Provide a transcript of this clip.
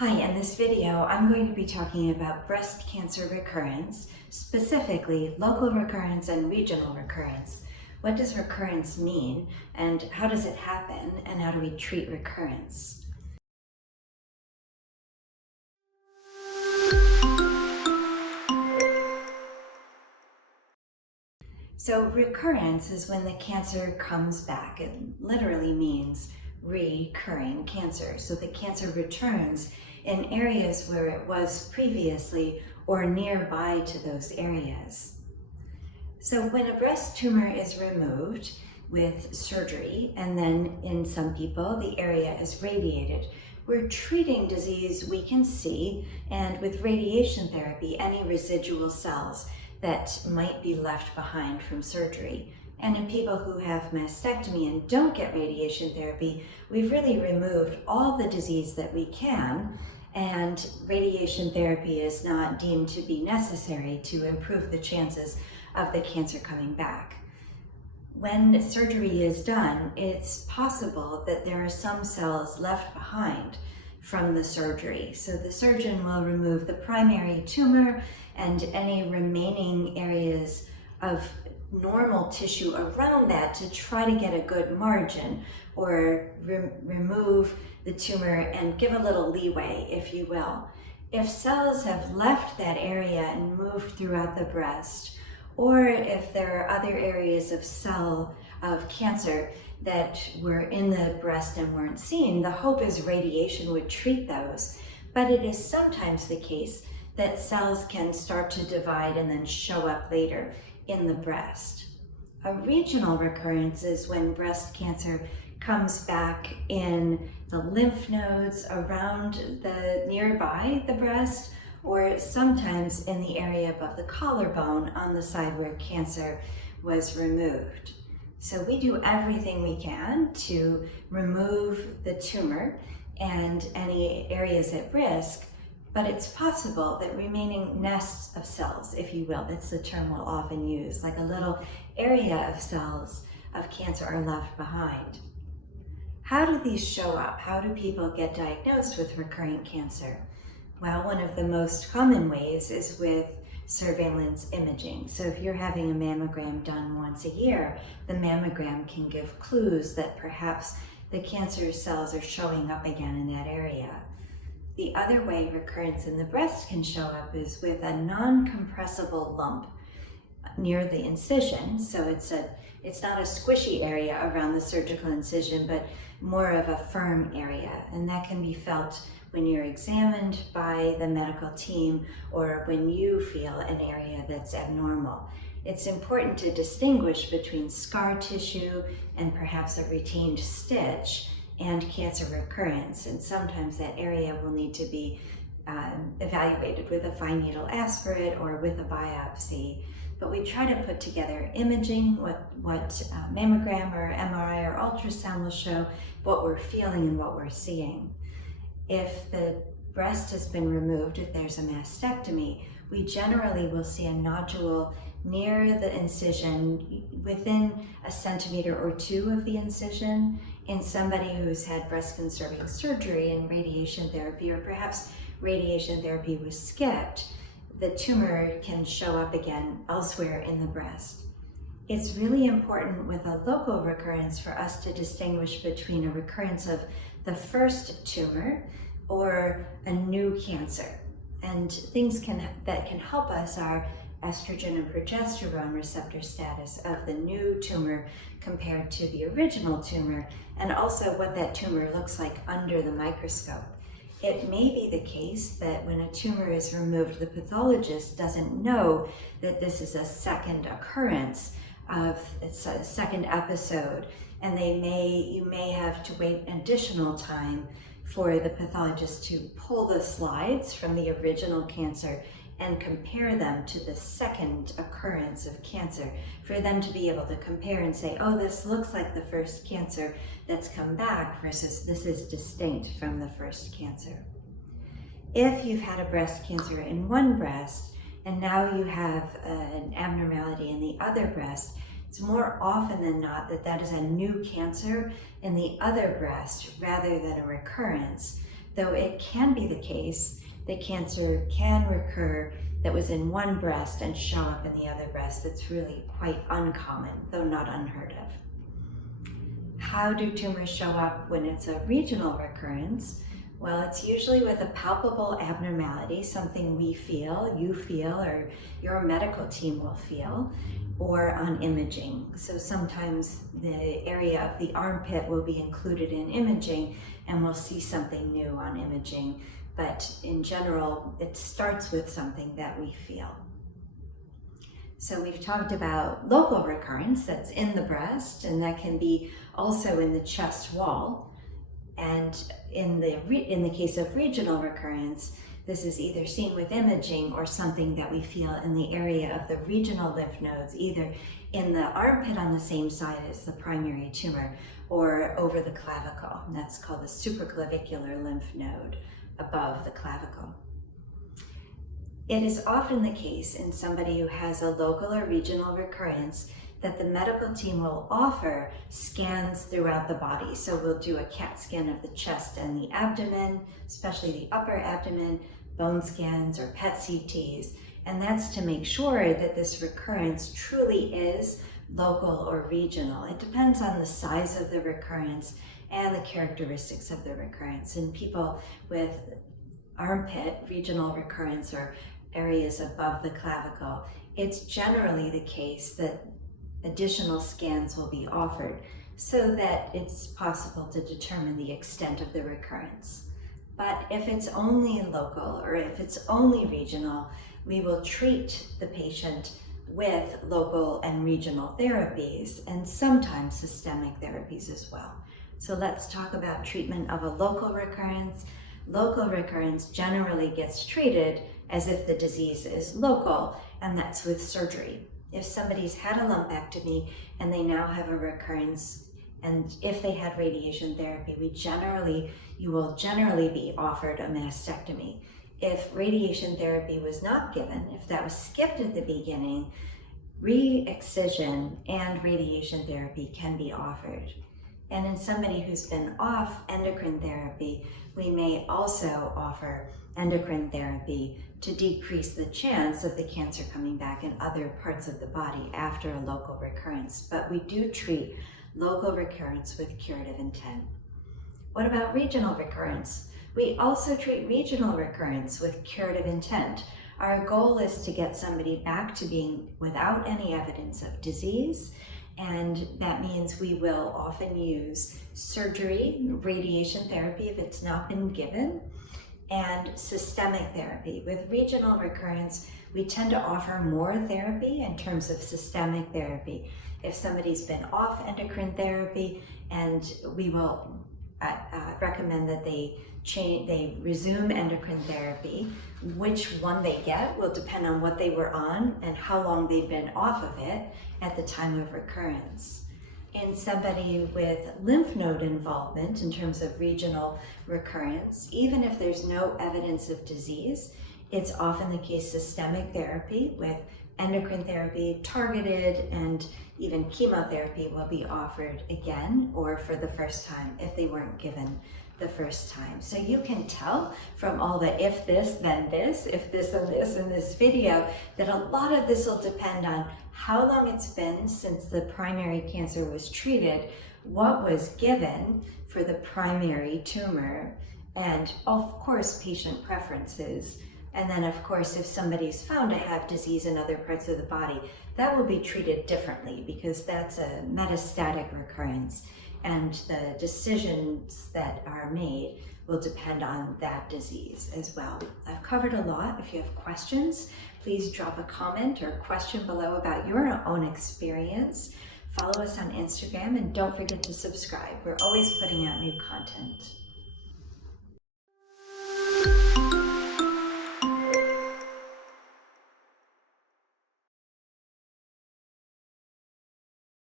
Hi, in this video, I'm going to be talking about breast cancer recurrence, specifically local recurrence and regional recurrence. What does recurrence mean, and how does it happen, and how do we treat recurrence? So recurrence is when the cancer comes back. It literally means recurring cancer. So the cancer returns in areas where it was previously or nearby to those areas. So when a breast tumor is removed with surgery, and then in some people the area is radiated, we're treating disease we can see, and with radiation therapy, any residual cells that might be left behind from surgery. And in people who have mastectomy and don't get radiation therapy, we've really removed all the disease that we can, and radiation therapy is not deemed to be necessary to improve the chances of the cancer coming back. When surgery is done, it's possible that there are some cells left behind from the surgery. So the surgeon will remove the primary tumor and any remaining areas of normal tissue around that to try to get a good margin, or remove the tumor and give a little leeway, if you will. If cells have left that area and moved throughout the breast, or if there are other areas of cancer that were in the breast and weren't seen, the hope is radiation would treat those. But it is sometimes the case that cells can start to divide and then show up later in the breast. A regional recurrence is when breast cancer comes back in the lymph nodes around nearby the breast, or sometimes in the area above the collarbone on the side where cancer was removed. So we do everything we can to remove the tumor and any areas at risk, but it's possible that remaining nests of cells, if you will, that's the term we'll often use, like a little area of cells of cancer are left behind. How do these show up? How do people get diagnosed with recurrent cancer? Well, one of the most common ways is with surveillance imaging. So if you're having a mammogram done once a year, the mammogram can give clues that perhaps the cancer cells are showing up again in that area. The other way recurrence in the breast can show up is with a non-compressible lump near the incision. So it's not a squishy area around the surgical incision, but more of a firm area. And that can be felt when you're examined by the medical team, or when you feel an area that's abnormal. It's important to distinguish between scar tissue and perhaps a retained stitch and cancer recurrence, and sometimes that area will need to be evaluated with a fine needle aspirate or with a biopsy. But we try to put together imaging, what mammogram or MRI or ultrasound will show, what we're feeling and what we're seeing. If the breast has been removed, if there's a mastectomy, we generally will see a nodule near the incision, within a centimeter or two of the incision, in somebody who's had breast conserving surgery and radiation therapy, or perhaps radiation therapy was skipped. The tumor can show up again elsewhere in the breast. It's really important with a local recurrence for us to distinguish between a recurrence of the first tumor or a new cancer. And things that can help us are estrogen and progesterone receptor status of the new tumor compared to the original tumor, and also what that tumor looks like under the microscope. It may be the case that when a tumor is removed, the pathologist doesn't know that this is a second occurrence it's a second episode, and you may have to wait an additional time for the pathologist to pull the slides from the original cancer and compare them to the second occurrence of cancer, for them to be able to compare and say, oh, this looks like the first cancer that's come back versus this is distinct from the first cancer. If you've had a breast cancer in one breast and now you have an abnormality in the other breast, it's more often than not that is a new cancer in the other breast rather than a recurrence, though it can be the case that cancer can recur that was in one breast and show up in the other breast. It's really quite uncommon, though not unheard of. How do tumors show up when it's a regional recurrence? Well, it's usually with a palpable abnormality, something we feel, you feel, or your medical team will feel, or on imaging. So sometimes the area of the armpit will be included in imaging and we'll see something new on imaging. But in general, it starts with something that we feel. So we've talked about local recurrence, that's in the breast, and that can be also in the chest wall. And in the case of regional recurrence, this is either seen with imaging or something that we feel in the area of the regional lymph nodes, either in the armpit on the same side as the primary tumor or over the clavicle. And that's called the supraclavicular lymph node above the clavicle. It is often the case in somebody who has a local or regional recurrence that the medical team will offer scans throughout the body. So we'll do a CAT scan of the chest and the abdomen, especially the upper abdomen, bone scans or PET CTs. And that's to make sure that this recurrence truly is local or regional. It depends on the size of the recurrence and the characteristics of the recurrence. In people with armpit regional recurrence or areas above the clavicle, it's generally the case that additional scans will be offered so that it's possible to determine the extent of the recurrence. But if it's only local or if it's only regional, we will treat the patient with local and regional therapies and sometimes systemic therapies as well. So let's talk about treatment of a local recurrence. Local recurrence generally gets treated as if the disease is local, and that's with surgery. If somebody's had a lumpectomy and they now have a recurrence, and if they had radiation therapy, you will generally be offered a mastectomy. If radiation therapy was not given, if that was skipped at the beginning, re-excision and radiation therapy can be offered. And in somebody who's been off endocrine therapy, we may also offer endocrine therapy to decrease the chance of the cancer coming back in other parts of the body after a local recurrence. But we do treat local recurrence with curative intent. What about regional recurrence? We also treat regional recurrence with curative intent. Our goal is to get somebody back to being without any evidence of disease, and that means we will often use surgery, radiation therapy if it's not been given, and systemic therapy. With regional recurrence, we tend to offer more therapy in terms of systemic therapy. If somebody's been off endocrine therapy, and we will recommend that they resume endocrine therapy. Which one they get will depend on what they were on and how long they've been off of it at the time of recurrence. In somebody with lymph node involvement in terms of regional recurrence, even if there's no evidence of disease, it's often the case systemic therapy with endocrine therapy, targeted, and even chemotherapy will be offered again or for the first time if they weren't given the first time. So you can tell from all the if this, then this, if this and this in this video, that a lot of this will depend on how long it's been since the primary cancer was treated, what was given for the primary tumor, and of course patient preferences. And then of course if somebody's found to have disease in other parts of the body, that will be treated differently because that's a metastatic recurrence. And the decisions that are made will depend on that disease as well. I've covered a lot. If you have questions, please drop a comment or question below about your own experience. Follow us on Instagram and don't forget to subscribe. We're always putting out new content.